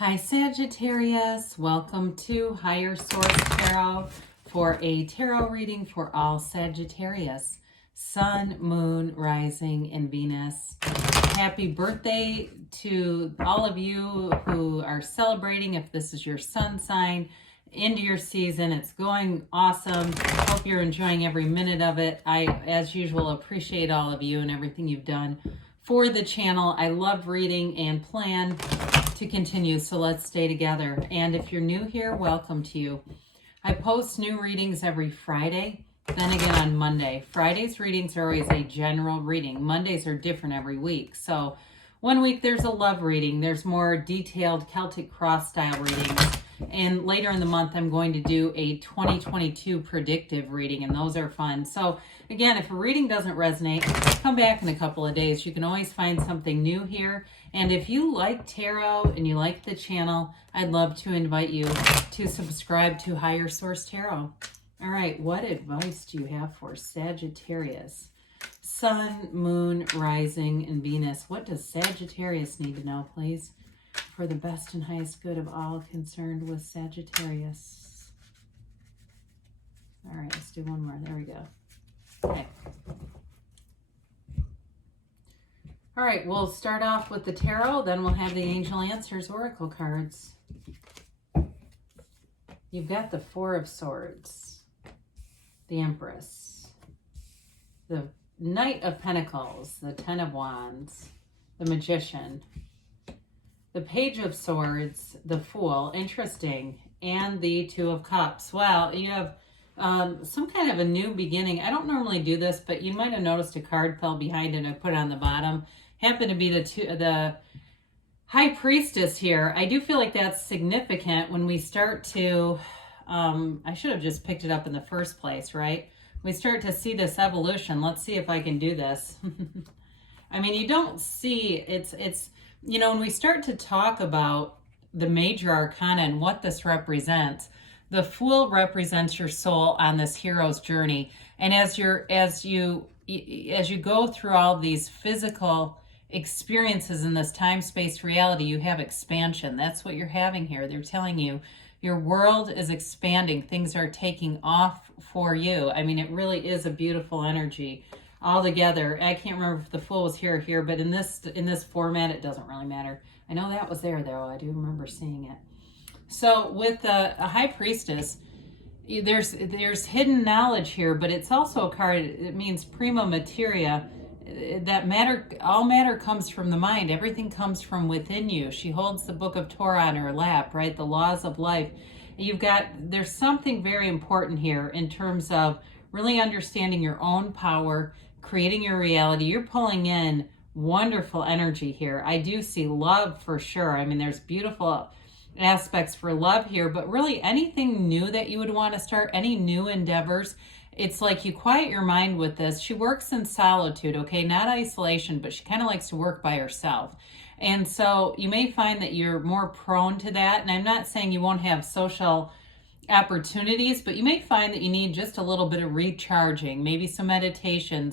Hi Sagittarius, welcome to Higher Source Tarot for a tarot reading for all Sagittarius. Sun, Moon, Rising, and Venus. Happy birthday to all of you who are celebrating. If this is your sun sign, into your season, it's going awesome. Hope you're enjoying every minute of it. I, as usual, appreciate all of you and everything you've done for the channel. I love reading and plan to continue, so let's stay together. And if you're new here, welcome to you. I post new readings every Friday, then again on Monday. Friday's readings are always a general reading. Mondays are different every week. So one week there's a love reading, there's more detailed Celtic cross style readings, and later in the month I'm going to do a 2022 predictive reading, and those are fun. So again, if a reading doesn't resonate, come back in a couple of days. You can always find something new here. And if you like tarot and you like the channel, I'd love to invite you to subscribe to Higher Source Tarot. All right, what advice do you have for Sagittarius? Sun, Moon, Rising, and Venus. What does Sagittarius need to know, please, for the best and highest good of all concerned with Sagittarius? All right, let's do one more. There we go. Okay. All right, we'll start off with the tarot, then we'll have the Angel Answers Oracle cards. You've got the Four of Swords, the Empress, the Knight of Pentacles, the Ten of Wands, the Magician, the Page of Swords, the Fool, interesting, and the Two of Cups. Well, you have some kind of a new beginning. I don't normally do this, but you might have noticed a card fell behind it and I put it on the bottom. Happened to be the High Priestess here. I do feel like that's significant when we start to, I should have just picked it up in the first place, right? We start to see this evolution. Let's see if I can do this. I mean, you don't see, it's you know, when we start to talk about the major arcana and what this represents, the Fool represents your soul on this hero's journey. And as you go through all these physical experiences in this time-space reality, you have expansion. That's what you're having here. They're telling you your world is expanding. Things are taking off for you. I mean, it really is a beautiful energy all together. I can't remember if the Fool was here or here, but in this format, it doesn't really matter. I know that was there, though. I do remember seeing it. So with a High Priestess, there's hidden knowledge here, but it's also a card. It means prima materia. That all matter comes from the mind. Everything comes from within you. She holds the book of Torah on her lap, right? The laws of life. There's something very important here in terms of really understanding your own power, creating your reality. You're pulling in wonderful energy here. I do see love for sure. I mean, there's beautiful aspects for love here, but really anything new that you would want to start, any new endeavors, it's like you quiet your mind with this. She works in solitude, okay? Not isolation, but she kind of likes to work by herself. And so you may find that you're more prone to that. And I'm not saying you won't have social opportunities, but you may find that you need just a little bit of recharging, maybe some meditation,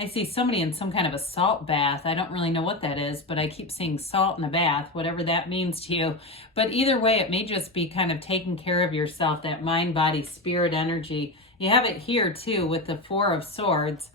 I see somebody in some kind of a salt bath. I don't really know what that is, but I keep seeing salt in a bath, whatever that means to you. But either way, it may just be kind of taking care of yourself, that mind, body, spirit energy. You have it here too with the Four of Swords.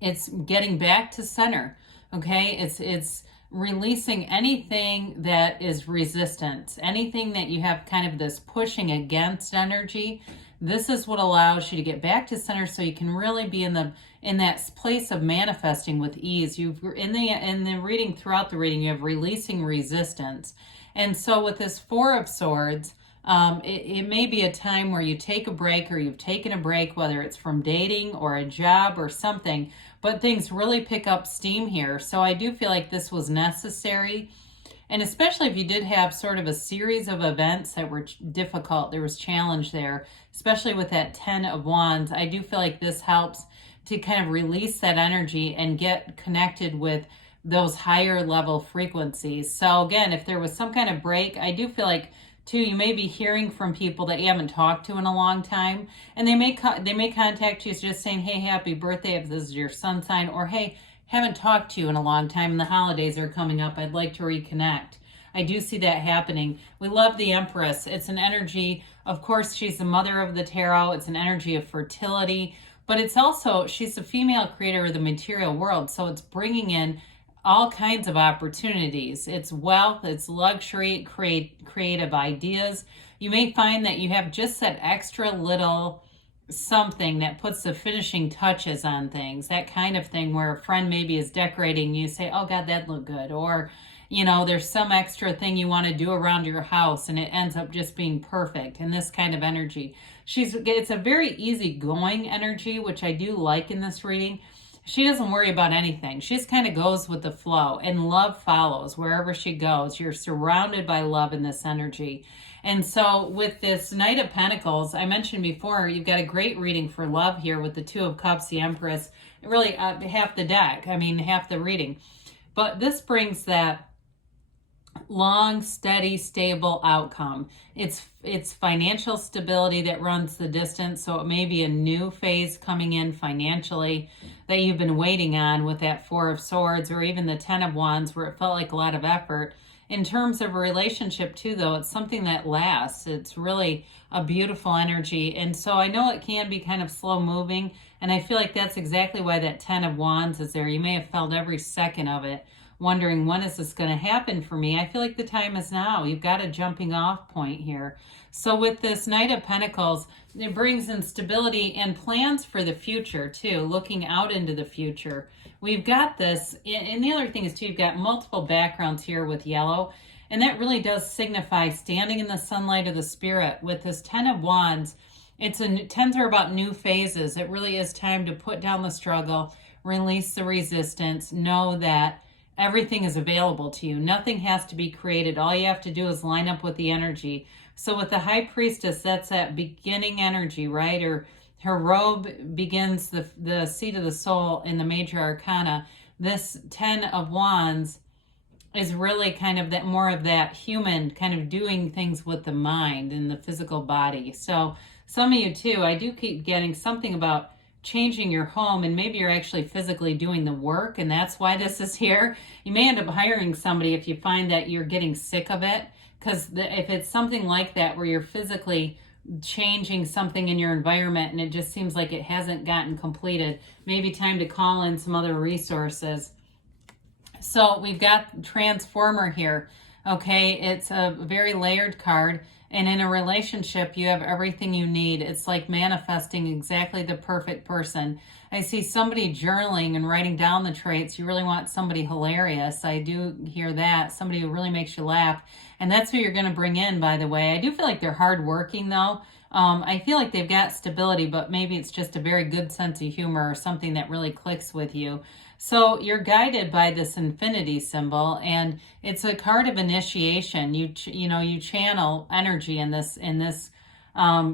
It's getting back to center, okay? It's releasing anything that is resistance, anything that you have kind of this pushing against energy. This is what allows you to get back to center, so you can really be in that place of manifesting with ease. In the reading, throughout the reading, you have releasing resistance. And so with this Four of Swords, it may be a time where you take a break, or you've taken a break, whether it's from dating or a job or something, but things really pick up steam here. So I do feel like this was necessary. And especially if you did have sort of a series of events that were difficult, there was challenge there, especially with that Ten of Wands. I do feel like this helps to kind of release that energy and get connected with those higher level frequencies. So again, if there was some kind of break, I do feel like too, you may be hearing from people that you haven't talked to in a long time, and they may contact you just saying, hey, happy birthday if this is your sun sign, or hey, haven't talked to you in a long time and the holidays are coming up, I'd like to reconnect. I do see that happening. We love the Empress. It's an energy, of course, she's the mother of the tarot. It's an energy of fertility, but it's also, she's the female creator of the material world. So it's bringing in all kinds of opportunities. It's wealth, it's luxury, creative ideas. You may find that you have just that extra little something that puts the finishing touches on things, that kind of thing where a friend maybe is decorating, you say, oh God, that'd look good. Or, you know, there's some extra thing you want to do around your house and it ends up just being perfect. And this kind of energy, it's a very easygoing energy, which I do like in this reading. She doesn't worry about anything. She just kind of goes with the flow, and love follows wherever she goes. You're surrounded by love in this energy. And so with this Knight of Pentacles, I mentioned before, you've got a great reading for love here with the Two of Cups, the Empress, really half the deck, half the reading. But this brings that long, steady, stable outcome. It's financial stability that runs the distance. So it may be a new phase coming in financially that you've been waiting on with that Four of Swords, or even the Ten of Wands, where it felt like a lot of effort. In terms of a relationship too, though, it's something that lasts. It's really a beautiful energy. And so I know it can be kind of slow moving. And I feel like that's exactly why that Ten of Wands is there. You may have felt every second of it, wondering, when is this going to happen for me? I feel like the time is now. You've got a jumping off point here. So with this Knight of Pentacles, it brings in stability and plans for the future too, looking out into the future. We've got this, and the other thing is too, you've got multiple backgrounds here with yellow, and that really does signify standing in the sunlight of the spirit. With this Ten of Wands, tens are about new phases. It really is time to put down the struggle, release the resistance, know that everything is available to you. Nothing has to be created. All you have to do is line up with the energy. So with the High Priestess, that's that beginning energy, right? Or her robe begins the seat of the soul in the major arcana. This Ten of Wands is really kind of that, more of that human kind of doing things with the mind and the physical body. So some of you too, I do keep getting something about changing your home, and maybe you're actually physically doing the work, and that's why this is here. You may end up hiring somebody if you find that you're getting sick of it, because if it's something like that where you're physically changing something in your environment and it just seems like it hasn't gotten completed, maybe time to call in some other resources. So we've got Transformer here. Okay, it's a very layered card. And in a relationship, you have everything you need. It's like manifesting exactly the perfect person. I see somebody journaling and writing down the traits. You really want somebody hilarious. I do hear that. Somebody who really makes you laugh. And that's who you're going to bring in, by the way. I do feel like they're hardworking, though. I feel like they've got stability, but maybe it's just a very good sense of humor or something that really clicks with you. So you're guided by this infinity symbol, and it's a card of initiation. You channel energy in this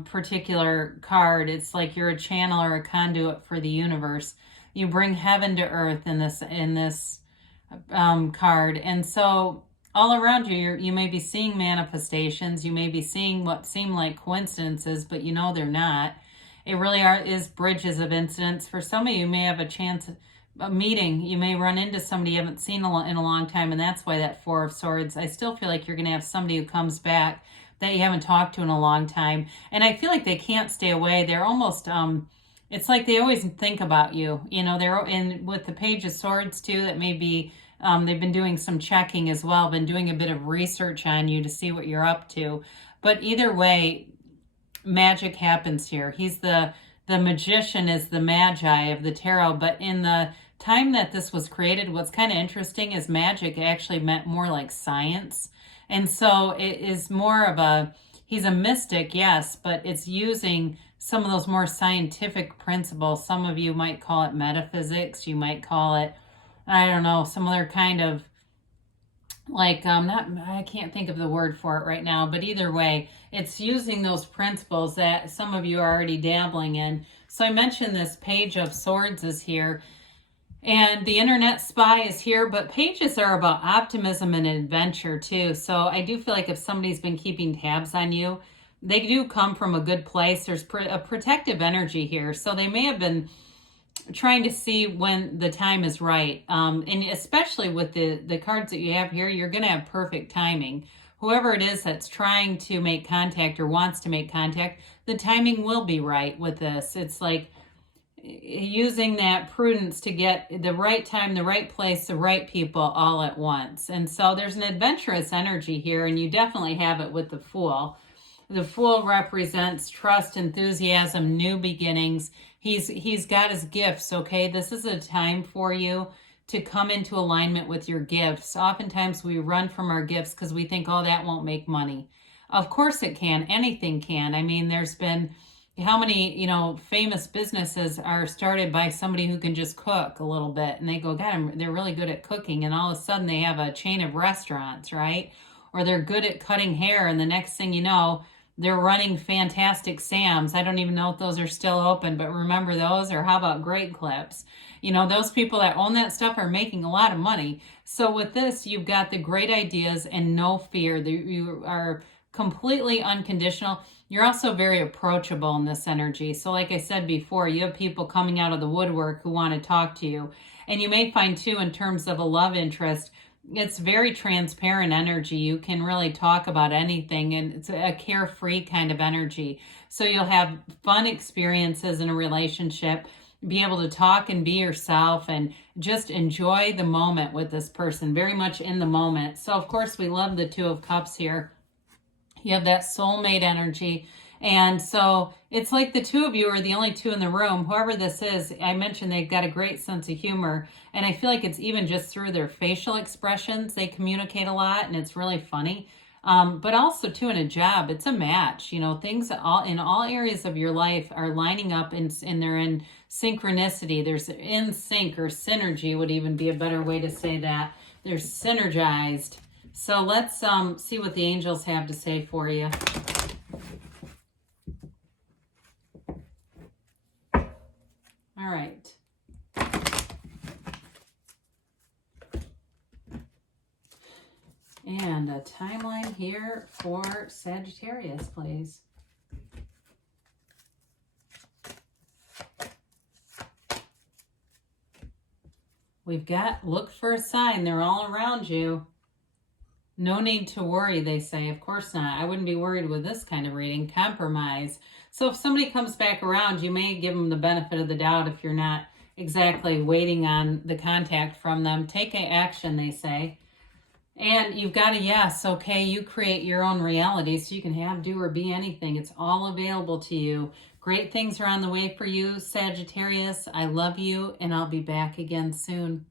particular card. It's like you're a channel or a conduit for the universe. You bring heaven to earth in this card, and so all around you, you may be seeing manifestations. You may be seeing what seem like coincidences, but you know they're not. It really is bridges of incidents. For some of you, may have a chance. A meeting, you may run into somebody you haven't seen in a long time, and that's why that Four of Swords. I still feel like you're going to have somebody who comes back that you haven't talked to in a long time, and I feel like they can't stay away. They're almost it's like they always think about you. They're in with the Page of Swords too. That may be they've been doing some checking as well, been doing a bit of research on you to see what you're up to. But either way, magic happens here. He's the magician, is the magi of the tarot, but in the time that this was created, what's kind of interesting is magic actually meant more like science. And so it is more of he's a mystic, yes, but it's using some of those more scientific principles. Some of you might call it metaphysics. You might call it, I don't know, some other kind of like, I can't think of the word for it right now, but either way, it's using those principles that some of you are already dabbling in. So I mentioned this Page of Swords is here, and the Internet Spy is here, but pages are about optimism and adventure too. So I do feel like if somebody's been keeping tabs on you, they do come from a good place. There's a protective energy here. So they may have been trying to see when the time is right. And especially with the cards that you have here, you're going to have perfect timing. Whoever it is that's trying to make contact or wants to make contact, the timing will be right with this. It's like using that prudence to get the right time, the right place, the right people all at once. And so there's an adventurous energy here, and you definitely have it with the Fool. The Fool represents trust, enthusiasm, new beginnings. He's got his gifts, okay? This is a time for you to come into alignment with your gifts. Oftentimes we run from our gifts because we think, oh, that won't make money. Of course it can. Anything can. I mean, there's been how many, famous businesses are started by somebody who can just cook a little bit, and they go, God, they're really good at cooking, and all of a sudden they have a chain of restaurants, right? Or they're good at cutting hair, and the next thing you know, they're running Fantastic Sam's. I don't even know if those are still open, but remember those? Or how about Great Clips? Those people that own that stuff are making a lot of money. So with this, you've got the great ideas and no fear. You are completely unconditional. You're also very approachable in this energy. So like I said before, you have people coming out of the woodwork who want to talk to you. And you may find too, in terms of a love interest, it's very transparent energy. You can really talk about anything, and it's a carefree kind of energy. So you'll have fun experiences in a relationship, be able to talk and be yourself and just enjoy the moment with this person, very much in the moment. So of course we love the Two of Cups here. You have that soulmate energy. And so it's like the two of you are the only two in the room. Whoever this is, I mentioned they've got a great sense of humor. And I feel like it's even just through their facial expressions. They communicate a lot, and it's really funny. But also, too, in a job, it's a match. Things in all areas of your life are lining up, and they're in synchronicity. There's in sync, or synergy would even be a better way to say that. They're synergized. So let's see what the angels have to say for you. All right. And a timeline here for Sagittarius, please. We've got, look for a sign. They're all around you. No need to worry, they say. Of course not. I wouldn't be worried with this kind of reading. Compromise. So if somebody comes back around, you may give them the benefit of the doubt if you're not exactly waiting on the contact from them. Take action, they say. And you've got a yes, okay? You create your own reality, so you can have, do, or be anything. It's all available to you. Great things are on the way for you, Sagittarius. I love you, and I'll be back again soon.